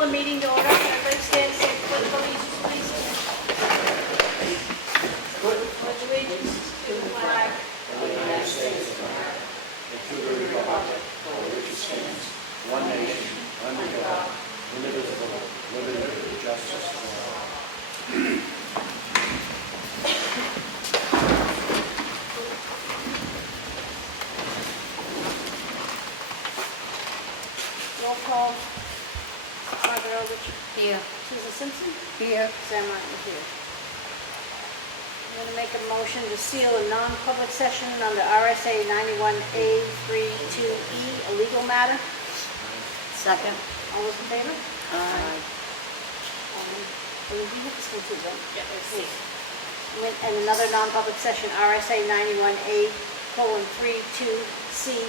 the meeting to order. Everybody stand, say pledge of allegiance, please. Pledge allegiance to the flag of the United States of America and to the republic for which it stands, one nation, under God, indivisible, with liberty and justice for all. Roll call. Margaret Eldridge. Here. Susan Simpson. Here. Sam Martin here. I'm going to make a motion to seal a non-public session under RSA 91A32E, a legal matter. Second. All those in favor? Aye. We have this one too, right? Yeah, let's see. And another non-public session, RSA 91A:32C.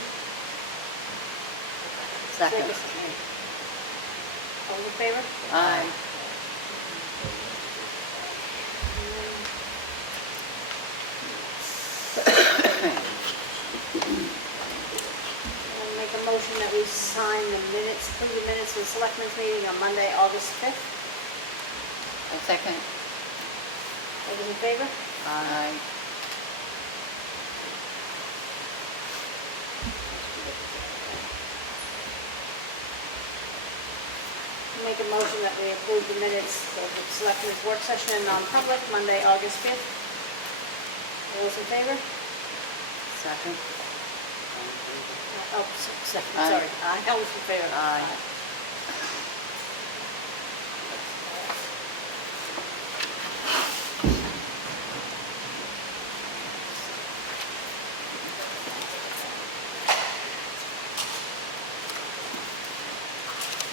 Second. All in favor? Aye. I'll make a motion that we sign the minutes, approve the minutes of the Selectmen's meeting on Monday, August 5th. Second. All those in favor? Aye. Make a motion that we approve the minutes of the Selectmen's work session in non-public, Monday, August 5th. All those in favor? Second. Second, Aye. sorry. Aye. All those in favor? Aye.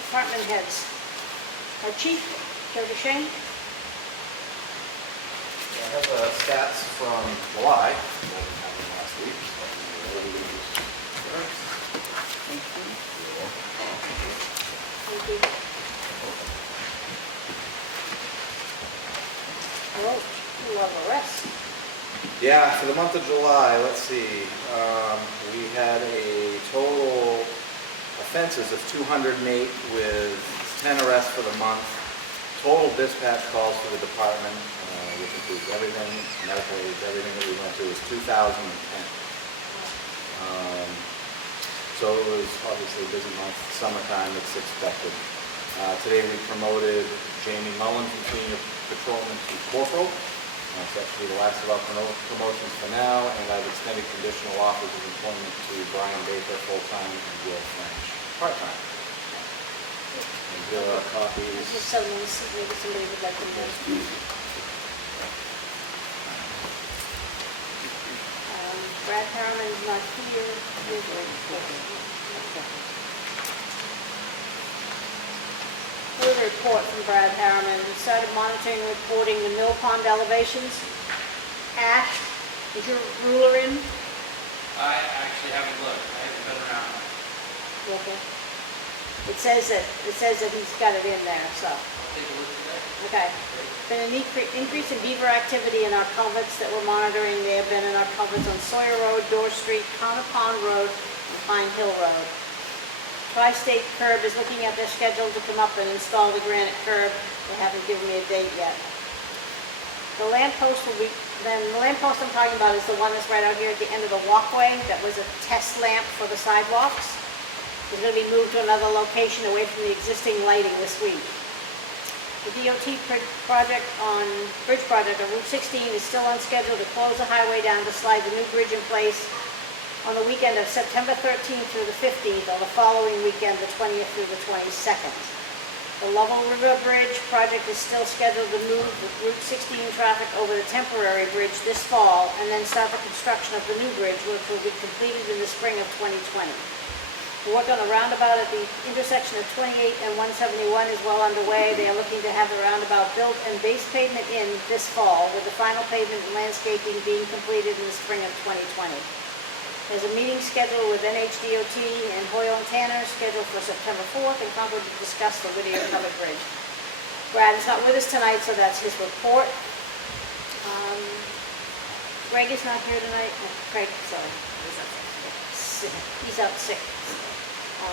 Department heads. Our chief, Joe DeShane. I have stats from July, what happened last week. Thank you. Oh, you love a rest. Yeah, for the month of July, let's see, we had a total offenses of 208 with 10 arrests for the month. Total dispatch calls for the department, which includes everything, medical aids, everything that we went to, was 2,010. So it was obviously a busy month, summertime, it's expected. Today we promoted Jamie Mullen from senior patrolman to corporal. That's actually the last of our promotions for now, and I've extended conditional offers of employment to Brian Baker full-time and Will French part-time. And here are copies. Just so maybe somebody would like to know. Brad Harriman's not here. Here's a report from Brad Harriman. We started monitoring and reporting the mill pond elevations. Ash, is your ruler in? I actually haven't looked. I haven't been around. Okay. It says that he's got it in there, so. I'll take a look today. Okay. Been an increase in beaver activity in our culverts that we're monitoring. They have been in our culverts on Sawyer Road, Door Street, Counter Pond Road, and Pine Hill Road. Tri-State Curb is looking at their schedule to come up and install the granite curb. They haven't given me a date yet. The lamp post I'm talking about is the one that's right out here at the end of the walkway. That was a test lamp for the sidewalks. It's going to be moved to another location away from the existing lighting this week. The DOT project on Route 16 is still on schedule to close the highway down to slide the new bridge in place on the weekend of September 13th through the 15th, or the following weekend, the 20th through the 22nd. The Lovell River Bridge project is still scheduled to move Route 16 traffic over the temporary bridge this fall, and then start the construction of the new bridge, which will be completed in the spring of 2020. The work on the roundabout at the intersection of 28 and 171 is well underway. They are looking to have the roundabout built and base pavement in this fall, with the final pavement and landscaping being completed in the spring of 2020. There's a meeting scheduled with NHDOT and Hoyle and Tanner scheduled for September 4th in Concord to discuss the Whittier Covered Bridge. Brad is not with us tonight, so that's his report. Greg is not here tonight. Craig, sorry. He's out sick.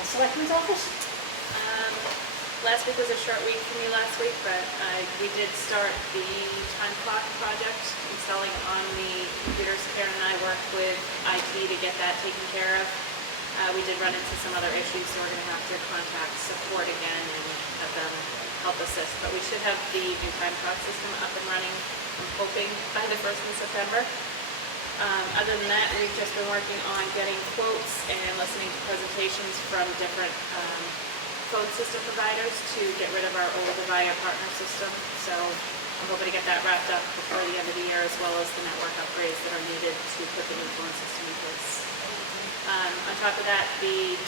Selectmen's office? Last week was a short week for me last week, but we did start the time clock project, installing it on the computers. Karen and I worked with IT to get that taken care of. We did run into some other issues, so we're going to have to contact support again and have them help assist. But we should have the new time clock system up and running, I'm hoping, by the 1st of September. Other than that, we've just been working on getting quotes and listening to presentations from different phone system providers to get rid of our old Avaya partner system. So I'm hoping to get that wrapped up before the end of the year, as well as the network upgrades that are needed to put the new phone system in place. On top of that, the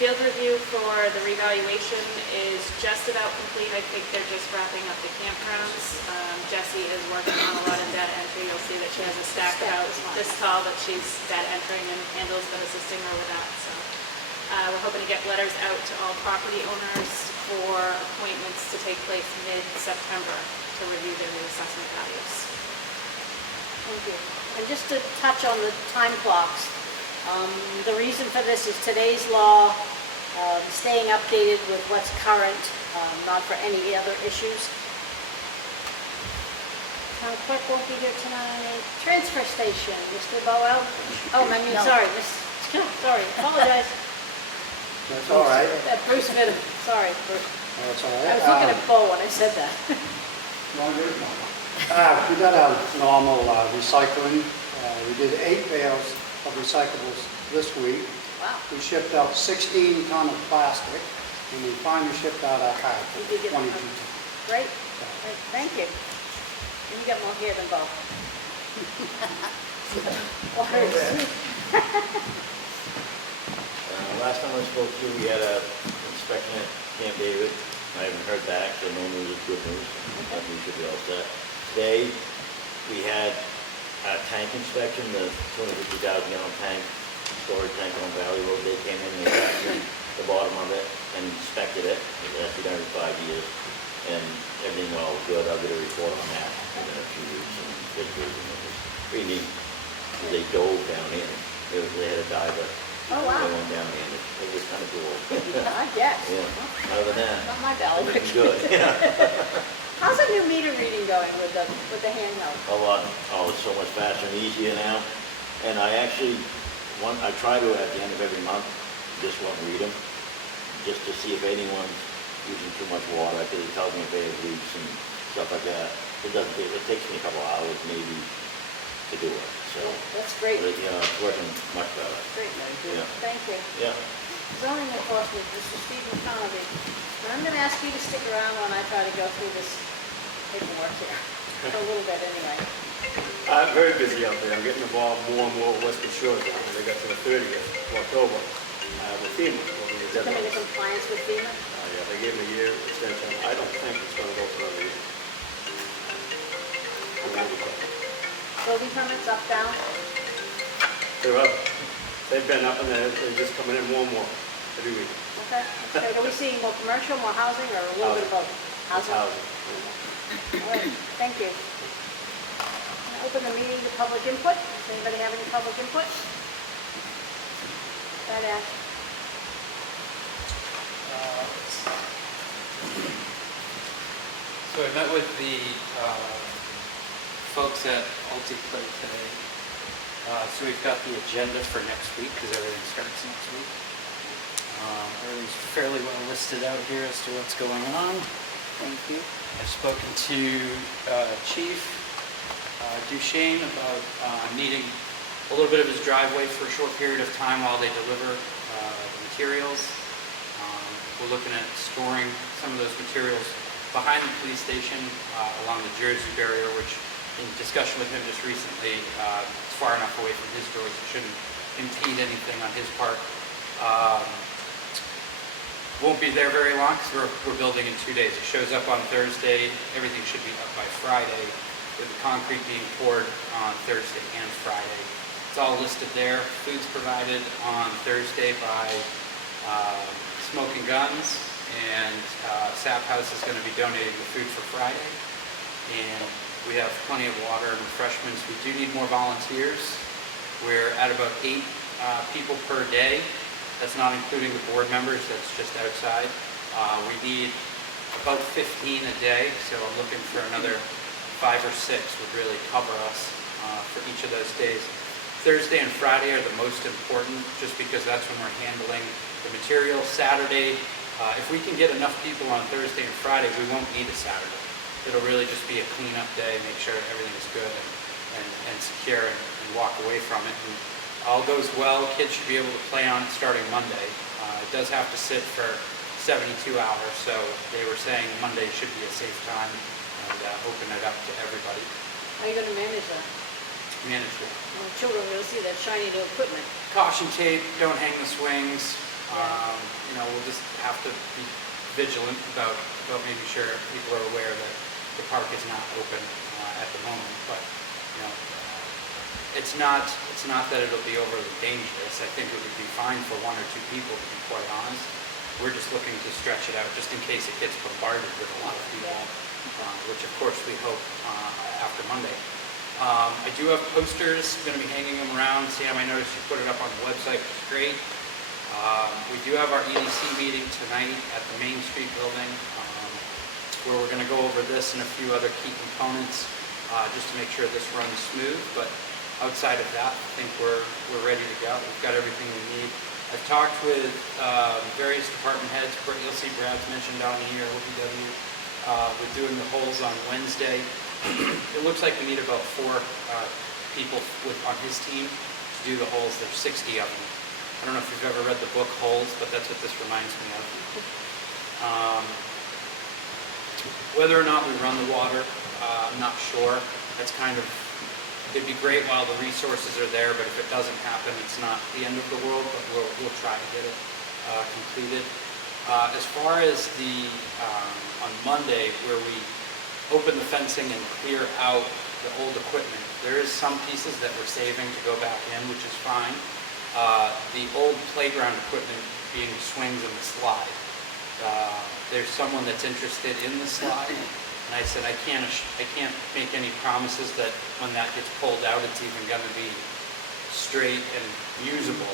field review for the revaluation is just about complete. I think they're just wrapping up the campgrounds. Jessie is working on a lot of data entry. You'll see that she has a stack about this tall that she's data entering, and Handle's been assisting her with that. So we're hoping to get letters out to all property owners for appointments to take place mid-September to review their new assessment values. Thank you. And just to touch on the time clocks, the reason for this is today's law, staying updated with what's current, not for any other issues. Town clerk won't be here tonight. Transfer station, Mr. Boel. Oh, I mean, No. sorry, sorry, apologize. That's all right. Bruce Vinham, sorry, Bruce. That's all I right. was looking at Bo when I said that. We got a normal recycling. We did 8 bales of recyclables this week. Wow. We shipped out 16 ton of plastic, and we finally shipped out our card, You did get 22 them. ton. Great, great, thank you. And you got more here than Bo. Last time I spoke to you, we had a inspection at Camp David. I haven't heard back, so no news is good news. I think we should be all set. Today, we had a tank inspection, the 250,000 gallon tank, storage tank on Valley Road. They came in and they vacuumed the bottom of it and inspected it. It lasted every 5 years, and everything all good. I'll get a report on that in a few weeks. And pictures, and it was pretty neat. They dove down in. They had a diver. Oh, wow. Going down in. It was kind of cool. I guess. Yeah. Other than that, Not my belly. it was good. Yeah. How's the new meter reading going with the handheld? A lot. Oh, it's so much faster and easier now. And I actually, I try to at the end of every month, just want to read them, just to see if anyone's using too much water, because it tells me if they have leaks and stuff like that. It takes me a couple hours maybe to do it. So, That's great. but, you know, it's working much better. Great. Yeah. Thank you. Yeah. Zoning enforcement, Mr. Stephen Connolly. And I'm going to ask you to stick around when I try to go through this paperwork here, for a little bit anyway. I'm very busy out there. I'm getting involved more and more with Western Shore now. They got to the 30th of October with FEMA. Is it coming into compliance with FEMA? Yeah, they gave me a year extension. I don't think it's going to go for another year. Building permits up, down? They're up. They've been up and they're just coming in more and more every week. Okay, that's great. Are we seeing more commercial, more housing, or a little bit of both? It's housing. All right, thank you. I'll open the meeting to public input. Does anybody have any public input? Go ahead, Ash. So I met with the folks at Ossipee today. So we've got the agenda for next week, because everything starts next week. Everything's fairly well listed out here as to what's going on. Thank you. I've spoken to Chief Duchesne about needing a little bit of his driveway for a short period of time while they deliver materials. We're looking at storing some of those materials behind the police station along the Jersey barrier, which in discussion with him just recently, it's far enough away from his doors, it shouldn't impede anything on his part. Won't be there very long because we're building in 2 days. It shows up on Thursday. Everything should be up by Friday, with the concrete being poured on Thursday and Friday. It's all listed there. Food's provided on Thursday by Smoking Guns, and Sap House is going to be donating the food for Friday. And we have plenty of water and refreshments. We do need more volunteers. We're at about 8 people per day. That's not including the board members, that's just outside. We need about 15 a day, so I'm looking for another 5 or 6 would really cover us for each of those days. Thursday and Friday are the most important, just because that's when we're handling the material. Saturday, if we can get enough people on Thursday and Friday, we won't need a Saturday. It'll really just be a cleanup day, make sure everything is good and secure and walk away from it. And all goes well, kids should be able to play on it starting Monday. It does have to sit for 72 hours, so they were saying Monday should be a safe time and open it up to everybody. How are you gonna manage that? Manage it. Well, children will see that shiny new equipment. Caution tape, don't hang the swings. We'll just have to be vigilant about making sure people are aware that the park is not open at the moment. But it's not that it'll be overly dangerous. I think it would be fine for 1 or 2 people, to be quite honest. We're just looking to stretch it out just in case it gets bombarded with a lot of people, which of course we hope after Monday. I do have posters, going to be hanging them around. Sam, I noticed you put it up on the website, which is great. We do have our EDC meeting tonight at the Main Street building, where we're going to go over this and a few other key components, just to make sure this runs smooth. But outside of that, I think we're ready to go. We've got everything we need. I've talked with various department heads. You'll see Brad's mentioned down here, OPW. We're doing the holes on Wednesday. It looks like we need about 4 people on his team to do the holes. There's 60 of them. I don't know if you've ever read the book Holes, but that's what this reminds me of. Whether or not we run the water, I'm not sure. It'd be great while the resources are there, but if it doesn't happen, it's not the end of the world, but we'll try to get it completed. As far as on Monday, where we open the fencing and clear out the old equipment, there is some pieces that we're saving to go back in, which is fine. The old playground equipment being the swings and the slide. There's someone that's interested in the slide, and I said I can't make any promises that when that gets pulled out, it's even going to be straight and usable.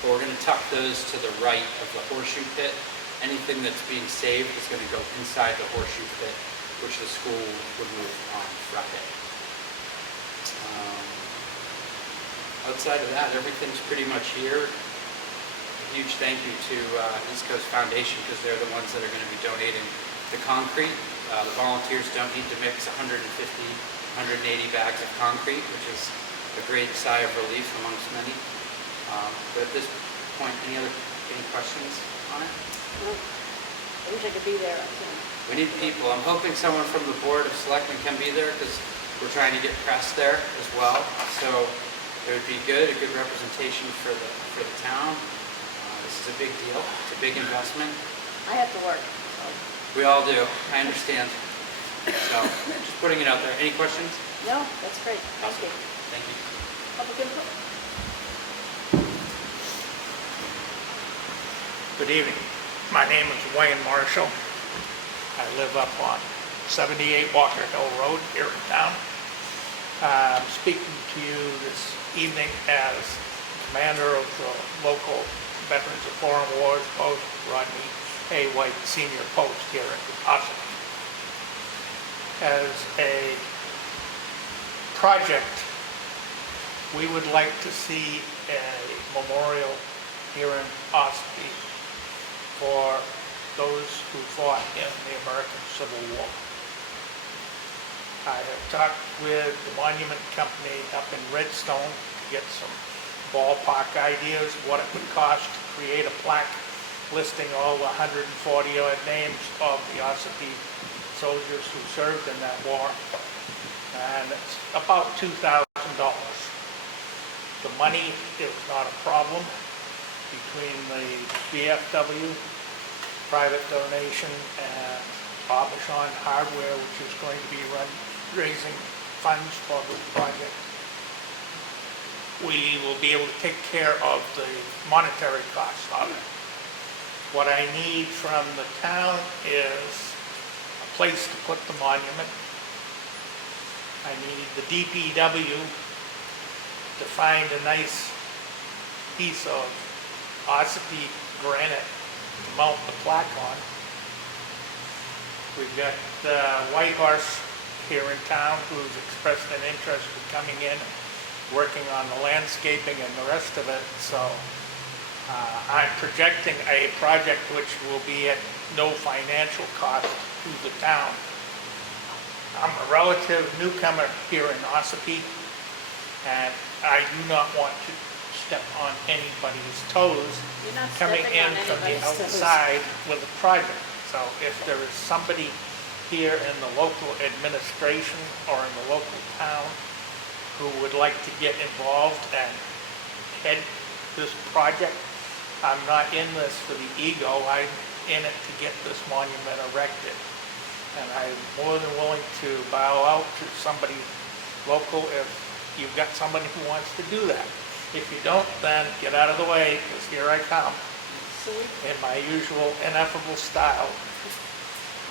But we're going to tuck those to the right of the horseshoe pit. Anything that's being saved is going to go inside the horseshoe pit, which the school would move on Friday. Outside of that, everything's pretty much here. A huge thank you to East Coast Foundation, because they're the ones that are going to be donating the concrete. The volunteers don't need to mix 150, 180 bags of concrete, which is a great sigh of relief amongst many. But at this point, any questions on it? Well, I wish I could be there. We need people. I'm hoping someone from the Board of Selectmen can be there, because we're trying to get press there as well. So it would be good, a good representation for the town. This is a big deal. It's a big investment. I have to work. So. We all do. I understand. So just putting it out there. Any questions? No, that's great. Thank you. Thank you. Public input? Good evening. My name is Wayne Marshall. I live up on 78 Walker Hill Road here in town. I'm speaking to you this evening as commander of the local Veterans of Foreign Wars post, Rodney A. White Senior Post here in Ossipee. As a project, we would like to see a memorial here in Ossipee for those who fought in the American Civil War. I have talked with the monument company up in Redstone to get some ballpark ideas what it would cost to create a plaque listing all the 140-odd names of the Ossipee soldiers who served in that war, and it's about $2,000. The money is not a problem between the VFW, private donation, and Aubuchon Hardware, which is going to be raising funds for the project. We will be able to take care of the monetary costs of it. What I need from the town is a place to put the monument. I need the DPW to find a nice piece of Ossipee granite to mount the plaque on. We've got White Horse here in town who's expressed an interest in coming in, working on the landscaping and the rest of it. So I'm projecting a project which will be at no financial cost to the town. I'm a relative newcomer here in Ossipee, and I do not want to step on anybody's toes You're not coming stepping in on from the anybody's toes. outside with a project. So if there is somebody here in the local administration or in the local town who would like to get involved and head this project, I'm not in this for the ego, I'm in it to get this monument erected. And I'm more than willing to bow out to somebody local if you've got somebody who wants to do that. If you don't, then get out of the way, because here I come So in my usual ineffable style.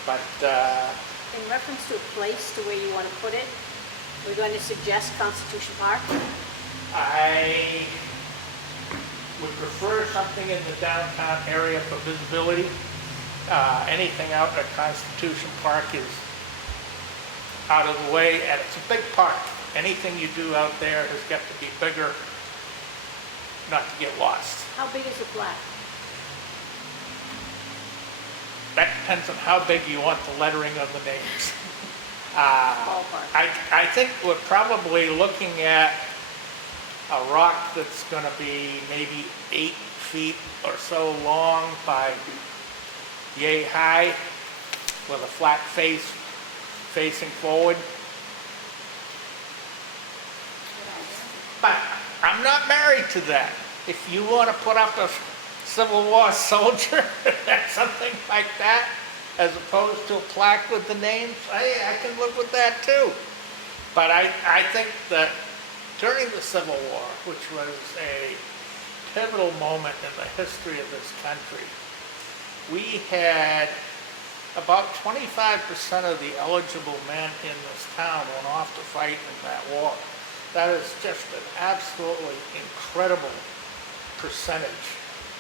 But in reference to a place to where you want to put it, we're going to suggest Constitution Park. I would prefer something in the downtown area for visibility. Anything out at Constitution Park is out of the way, and it's a big park. Anything you do out there has got to be bigger, not to get lost. How big is the plaque? That depends on how big you want the lettering of the names. Ballpark. I think we're probably looking at a rock that's going to be maybe 8 feet or so long by yay high with a flat face facing forward. But I'm not married to that. If you want to put up a Civil War soldier, something like that, as opposed to a plaque with the names, I can live with that too. But I think that during the Civil War, which was a pivotal moment in the history of this country, we had about 25% of the eligible men in this town went off to fight in that war. That is just an absolutely incredible percentage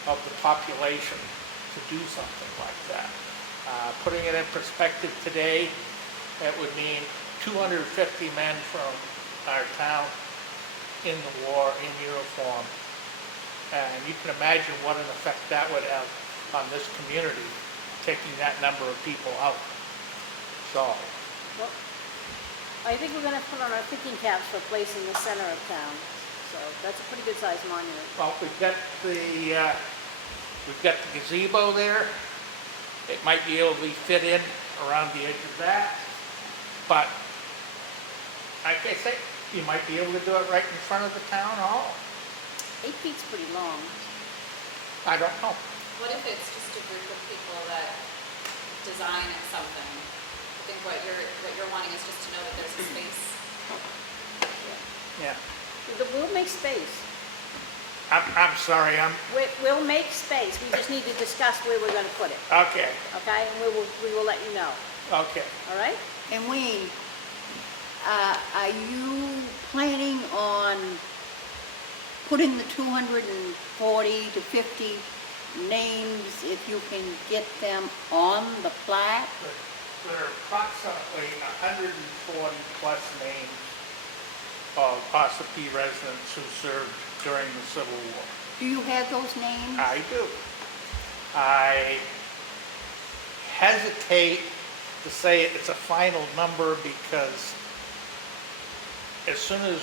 of the population to do something like that. Putting it in perspective today, it would mean 250 men from our town in the war in uniform. And you can imagine what an effect that would have on this community, taking that number of people out. So, Well, I think we're going to put on our thinking caps for a place in the center of town. So that's a pretty good sized monument. well, we've got the gazebo there. It might be able to be fit in around the edge of that. But, like I say, you might be able to do it right in front of the town hall. 8 feet's pretty long. I don't know. What if it's just a group of people that design something? I think what you're wanting is just to know that there's a space. Yeah. We'll make space. I'm sorry, We'll make space. We just need to discuss where we're going to put it. okay, Okay? And we will let you know. okay. All right? And Wayne, are you planning on putting the 240 to 50 names, if you can get them on the plaque? There are approximately 140 plus names of Ossipee residents who served during the Civil War. Do you have those names? I do. I hesitate to say it's a final number because as soon as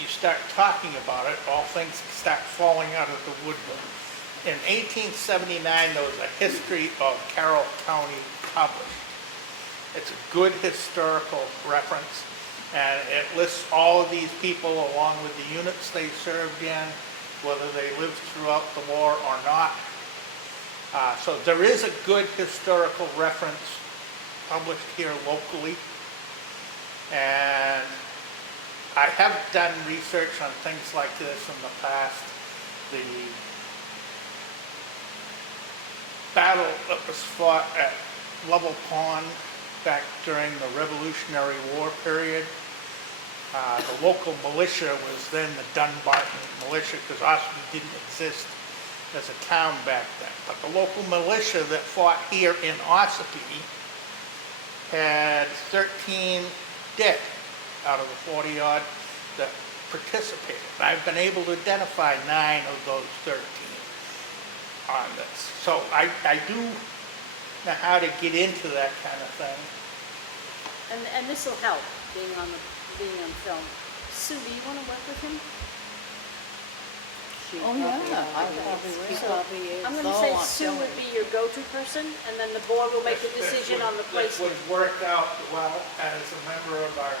you start talking about it, all things start falling out of the woodwork. In 1879, there was a history of Carroll County published. It's a good historical reference, and it lists all of these people along with the units they served in, whether they lived throughout the war or not. So there is a good historical reference published here locally, and I have done research on things like this in the past. The battle that was fought at Level Pond back during the Revolutionary War period, the local militia was then the Dunbarton militia, because Ossipee didn't exist as a town back then. But the local militia that fought here in Ossipee had 13 dead out of the 40-odd that participated. I've been able to identify 9 of those 13 on this. So I do know how to get into that kind of thing. And this will help, being on film. Sue, do you want to work with him? Oh, yeah, I probably will. So, I'm going to say Sue would be your go-to person, and then the board will make a decision on the placement. Which would work out well as a member of our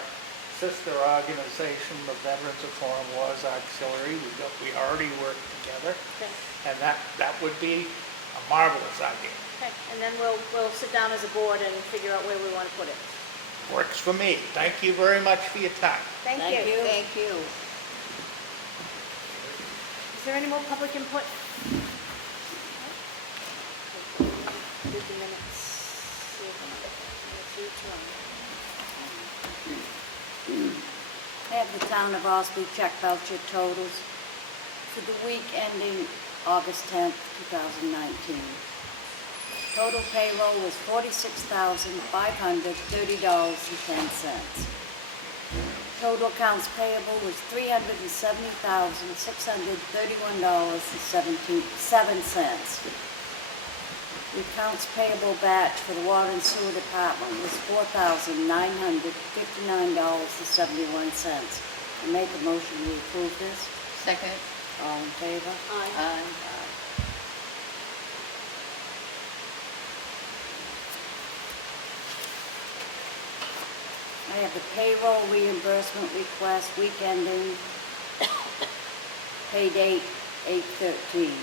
sister organization, the Veterans of Foreign Wars Auxiliary. We already work together, Okay. and that would be a marvelous idea. Okay, and then we'll sit down as a board and figure out where we want to put it. Works for me. Thank you very much for your time. Thank you. Thank you. Is there any more public input? Read the minutes. See if minutes each one. I have the town of Ossipee check voucher totals for the week ending August 10th, 2019. Total payroll was $46,530.10. Total accounts payable was $370,631.77. The accounts payable batch for the water and sewer department was $4,959.71. I make a motion to approve this. Second. All in favor? Aye. Aye. I have the payroll reimbursement request, week ending, pay date 8/13.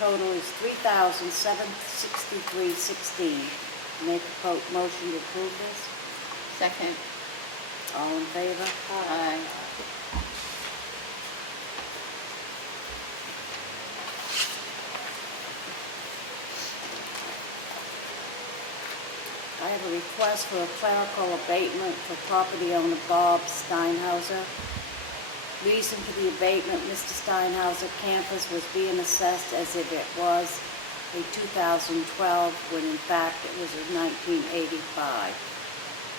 Total is $3,763.16. Make a motion to approve this. Second. All in favor? Aye. I have a request for a clerical abatement for property owner Bob Steinhauser. Reason for the abatement, Mr. Steinhauser campus was being assessed as if it was a 2012, when in fact it was a 1985.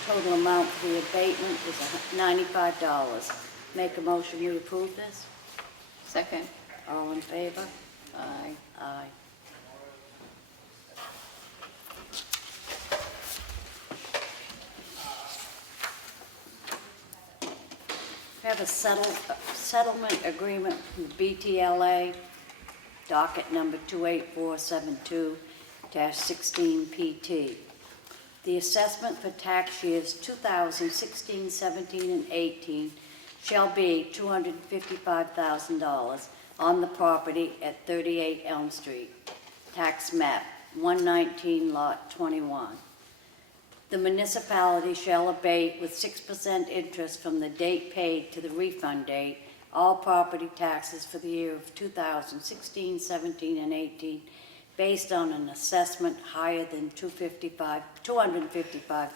Total amount for the abatement is $95. Make a motion to approve this. Second. All in favor? Aye. Aye. I have a settlement agreement from the BTLA, docket number 28472-16PT. The assessment for tax years 2016, 17, and 18 shall be $255,000 on the property at 38 Elm Street, tax map 119, lot 21. The municipality shall abate with 6% interest from the date paid to the refund date all property taxes for the year of 2016, 17, and 18 based on an assessment higher than $255,000.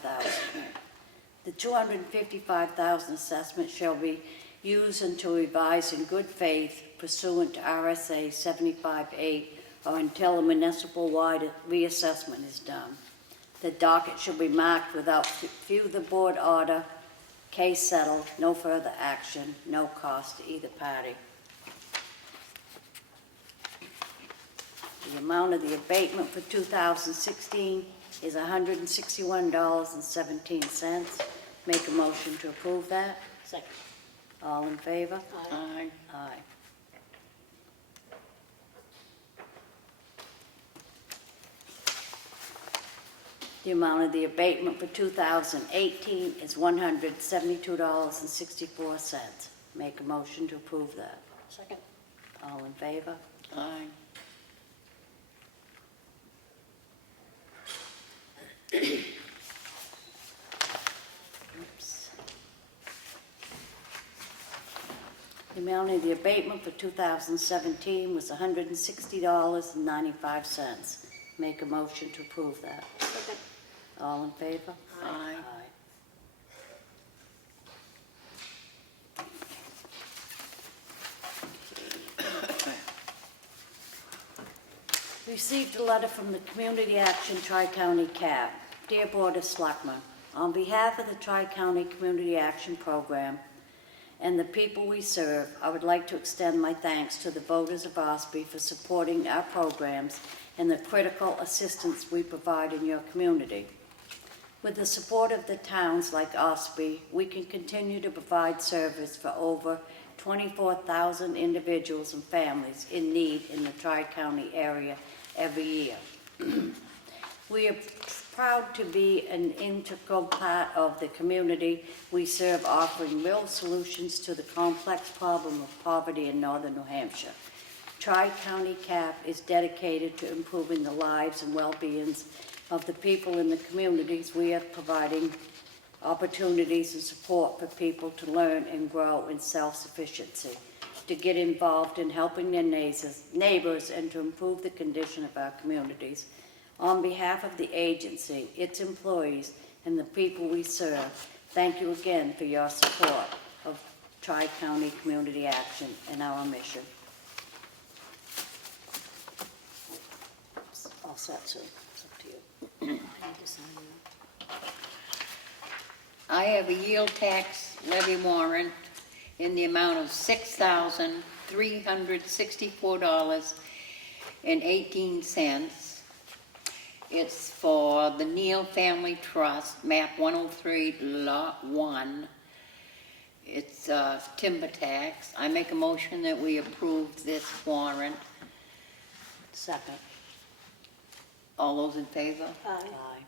The $255,000 assessment shall be used until revised in good faith pursuant to RSA 75-8 or until a municipal-wide reassessment is done. The docket shall be marked without view the board order, case settled, no further action, no cost to either party. The amount of the abatement for 2016 is $161.17. Make a motion to approve that. Second. All in favor? Aye. Aye. The amount of the abatement for 2018 is $172.64. Make a motion to approve that. Second. All in favor? Aye. Oops. The amount of the abatement for 2017 was $160.95. Make a motion to approve that. Second. All in favor? Aye. Received a letter from the Community Action Tri-County CAP. Dear Board of Selectmen, on behalf of the Tri-County Community Action Program and the people we serve, I would like to extend my thanks to the voters of Ossipee for supporting our programs and the critical assistance we provide in your community. With the support of the towns like Ossipee, we can continue to provide service for over 24,000 individuals and families in need in the Tri-County area every year. We are proud to be an integral part of the community we serve, offering real solutions to the complex problem of poverty in northern New Hampshire. Tri-County CAP is dedicated to improving the lives and well-beings of the people in the communities we are providing opportunities and support for people to learn and grow in self-sufficiency, to get involved in helping their neighbors, and to improve the condition of our communities. On behalf of the agency, its employees, and the people we serve, thank you again for your support of Tri-County Community Action and our mission. All set, Sue. It's up to you. I need to sign that. I have a yield tax levy warrant in the amount of $6,364.18. It's for the Neal Family Trust, map 103, lot 1. It's timber tax. I make a motion that we approve this warrant. Second. All those in favor? Aye.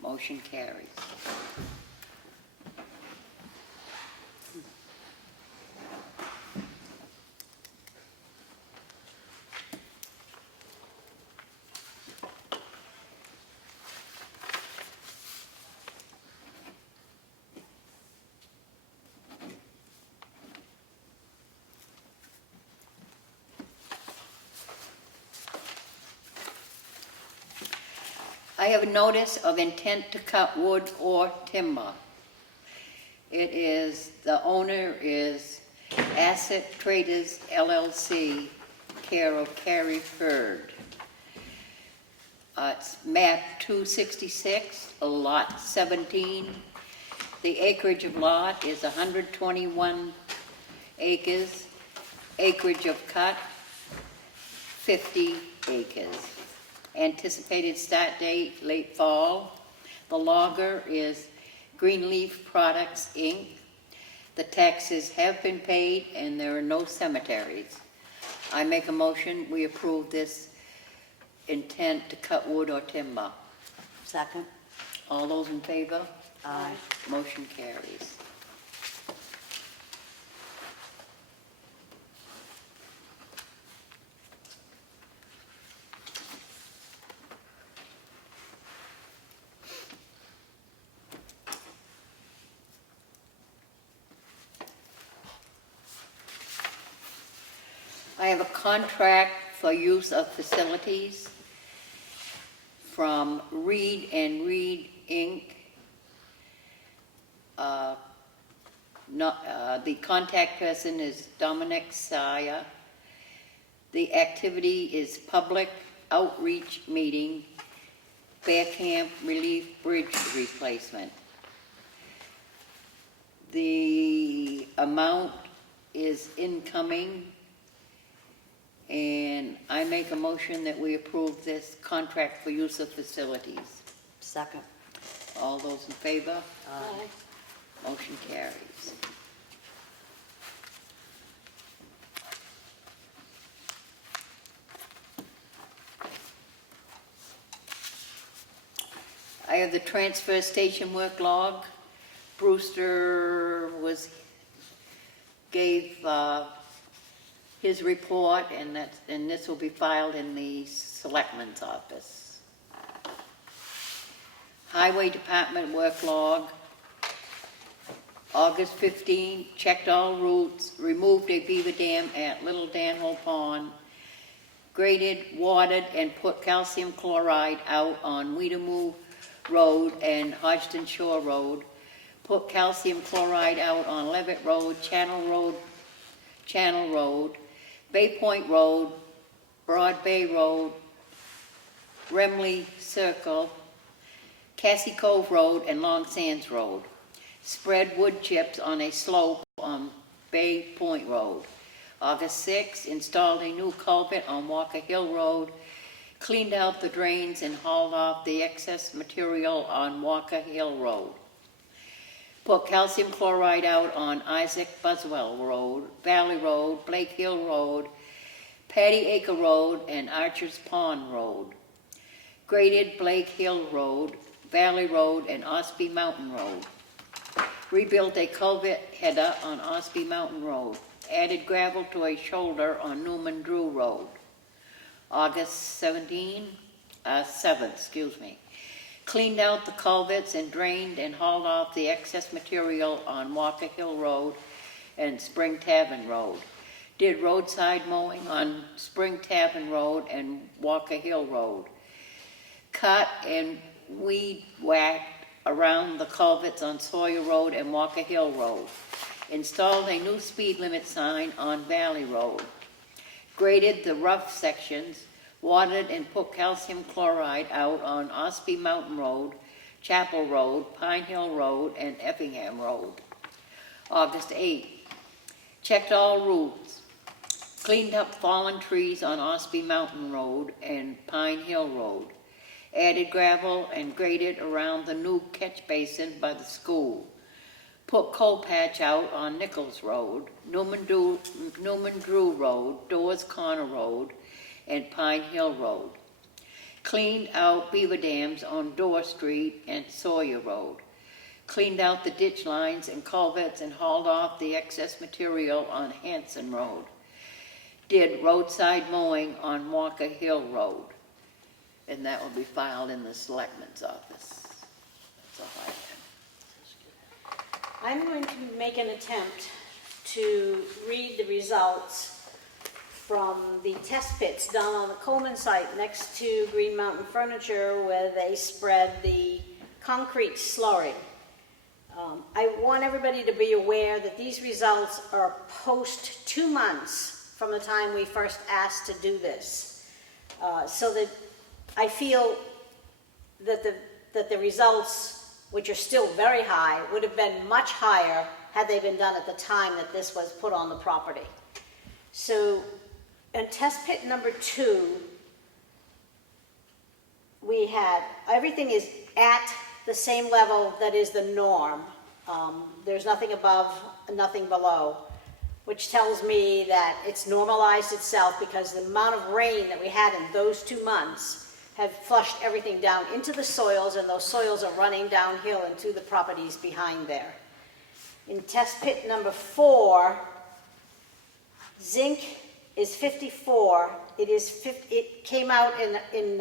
Motion carries. I have a notice of intent to cut wood or timber. It is, the owner is Asset Traders LLC, care of Carrie Hurd. It's map 266, lot 17. The acreage of lot is 121 acres. Acreage of cut, 50 acres. Anticipated start date, late fall. The logger is Greenleaf Products, Inc. The taxes have been paid and there are no cemeteries. I make a motion, we approve this intent to cut wood or timber. Second. All those in favor? Aye. Motion carries. I have a contract for use of facilities from Reed and Reed, Inc. The contact person is Dominic Saya. The activity is public outreach meeting, Bear Camp Relief Bridge replacement. The amount is incoming, and I make a motion that we approve this contract for use of facilities. Second. All those in favor? Aye. Motion carries. I have the transfer station work log. Brewster gave his report, and this will be filed in the Selectmen's office. Highway Department work log. August 15, checked all routes, removed a beaver dam at Little Danhole Pond, graded, watered, and put calcium chloride out on Weedamoo Road and Hodgson Shore Road, put calcium chloride out on Levitt Road, Channel Road, Bay Point Road, Broad Bay Road, Remley Circle, Cassie Cove Road, and Long Sands Road. Spread wood chips on a slope on Bay Point Road. August 6, installed a new culvert on Walker Hill Road, cleaned out the drains and hauled off the excess material on Walker Hill Road. Put calcium chloride out on Isaac Buswell Road, Valley Road, Blake Hill Road, Patty Acre Road, and Archer's Pond Road. Graded Blake Hill Road, Valley Road, and Ossipee Mountain Road. Rebuilt a culvert header on Ossipee Mountain Road. Added gravel to a shoulder on Newman Drew Road. August 7th, cleaned out the culverts and drained and hauled off the excess material on Walker Hill Road and Spring Tavern Road. Did roadside mowing on Spring Tavern Road and Walker Hill Road. Cut and weed whacked around the culverts on Sawyer Road and Walker Hill Road. Installed a new speed limit sign on Valley Road. Graded the rough sections, watered and put calcium chloride out on Ossipee Mountain Road, Chapel Road, Pine Hill Road, and Effingham Road. August 8th, checked all routes. Cleaned up fallen trees on Ossipee Mountain Road and Pine Hill Road. Added gravel and graded around the new catch basin by the school. Put coal patch out on Nichols Road, Newman Drew Road, Doors Corner Road, and Pine Hill Road. Cleaned out beaver dams on Door Street and Sawyer Road. Cleaned out the ditch lines and culverts and hauled off the excess material on Hanson Road. Did roadside mowing on Walker Hill Road. And that will be filed in the Selectmen's office. That's all I have. I'm going to make an attempt to read the results from the test pits down on the Coleman site next to Green Mountain Furniture, where they spread the concrete slurry. I want everybody to be aware that these results are post 2 months from the time we first asked to do this. So that I feel that the results, which are still very high, would have been much higher had they been done at the time that this was put on the property. So in test pit number 2, we had, everything is at the same level that is the norm. There's nothing above, nothing below, which tells me that it's normalized itself because the amount of rain that we had in those 2 months have flushed everything down into the soils, and those soils are running downhill into the properties behind there. In test pit number 4, zinc is 54. It came out in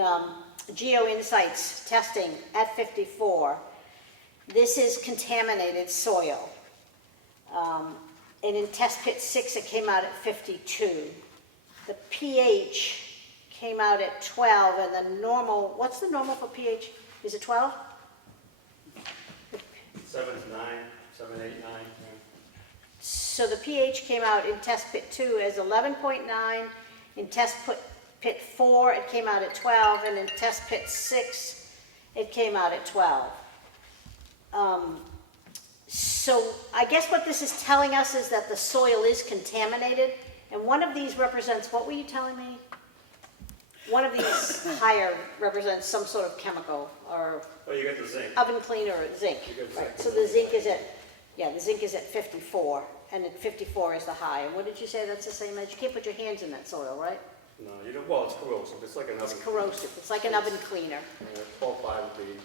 Geo Insights testing at 54. This is contaminated soil. And in test pit 6, it came out at 52. The pH came out at 12, and the normal, what's the normal for pH? Is it 12? 7 to 9, 7, 8, 9. Yeah. So the pH came out in test pit 2 as 11.9. In test pit 4, it came out at 12, and in test pit 6, it came out at 12. So I guess what this is telling us is that the soil is contaminated, and one of these represents, what were you telling me? One of these higher represents some sort of chemical or Oh, you got the zinc. oven cleaner or zinc. You got Right. zinc. So the zinc is the zinc is at 54, and at 54 is the high. And what did you say that's the same as? You can't put your hands in that soil, right? No, you don't, well, it's corrosive. It's like an oven. It's corrosive. It's like an oven cleaner. 12.5 would be.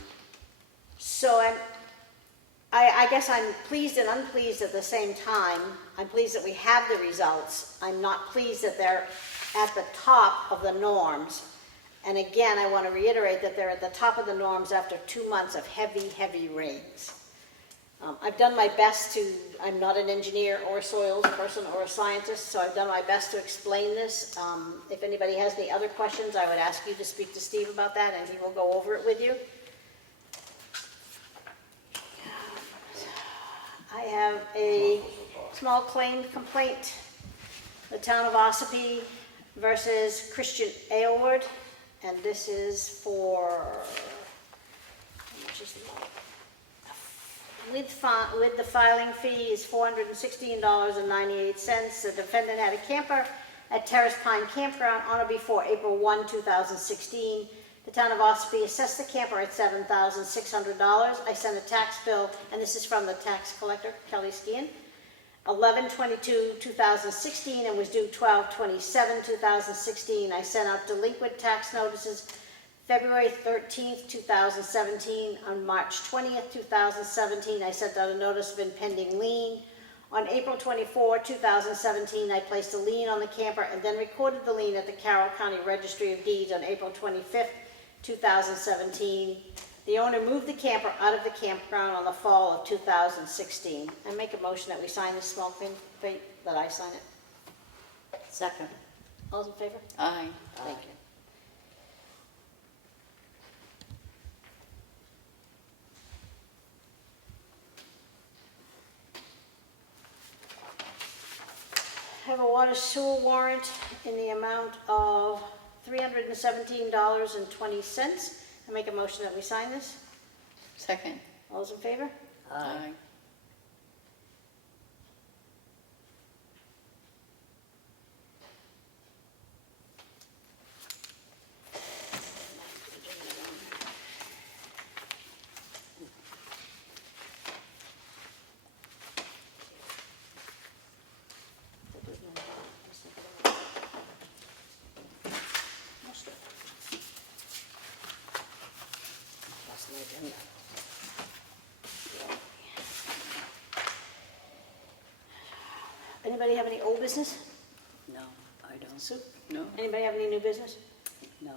So I guess I'm pleased and unpleased at the same time. I'm pleased that we have the results. I'm not pleased that they're at the top of the norms. And again, I want to reiterate that they're at the top of the norms after 2 months of heavy, heavy rains. I've done my best to, I'm not an engineer or a soils person or a scientist, so I've done my best to explain this. If anybody has any other questions, I would ask you to speak to Steve about that, and he will go over it with you. I have a small claim complaint. The town of Ossipee versus Christian Aylward. And this is for, how much is the money? With the filing fee is $416.98. The defendant had a camper at Terrace Pine Campground on or before April 1, 2016. The town of Ossipee assessed the camper at $7,600. I sent a tax bill, and this is from the tax collector, Kelly Skian, 11/22/2016, and was due 12/27/2016. I sent out delinquent tax notices February 13th, 2017. On March 20th, 2017, I sent out a notice of impending lien. On April 24, 2017, I placed a lien on the camper and then recorded the lien at the Carroll County Registry of Deeds on April 25th, 2017. The owner moved the camper out of the campground on the fall of 2016. I make a motion that we sign this small claim, that I sign it. Second. All those in favor? Aye. Thank you. I have a water sewer warrant in the amount of $317.20. I make a motion that we sign this. Second. All those in favor? Aye. Anybody have any old business? No, I don't. Sue? No, Anybody have any new business? no.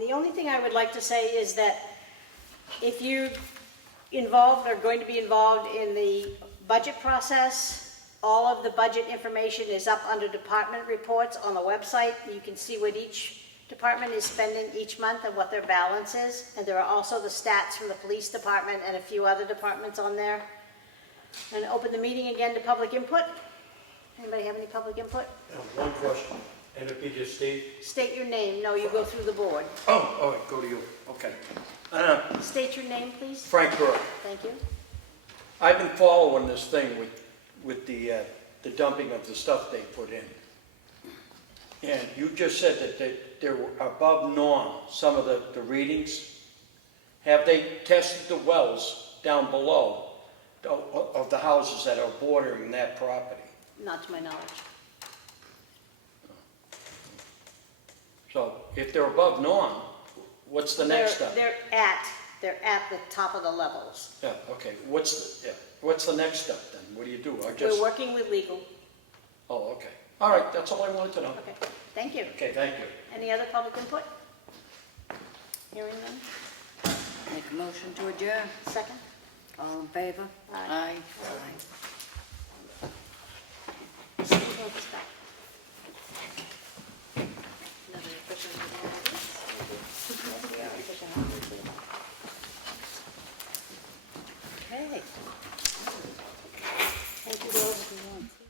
The only thing I would like to say is that if you're involved or going to be involved in the budget process, all of the budget information is up under department reports on the website. You can see what each department is spending each month and what their balance is. And there are also the stats from the police department and a few other departments on there. And open the meeting again to public input. Anybody have any public input? One question, and if you just state... State your name. No, you go through the board. Oh, all right, go to you, okay. State your name, please. Frank Burke. Thank you. I've been following this thing with the dumping of the stuff they put in. And you just said that they're above norm, some of the readings. Have they tested the wells down below of the houses that are bordering that property? Not to my knowledge. So if they're above norm, what's the next step? They're at the top of the levels. Yeah, okay, what's the next step then? What do you do? We're working with legal. Oh, okay. All right, that's all I wanted to know. Okay, thank you. Okay, thank you. Any other public input? Hearing none. Make a motion to adjourn. Second? All in favor? Aye. Aye. Steve, hold this back.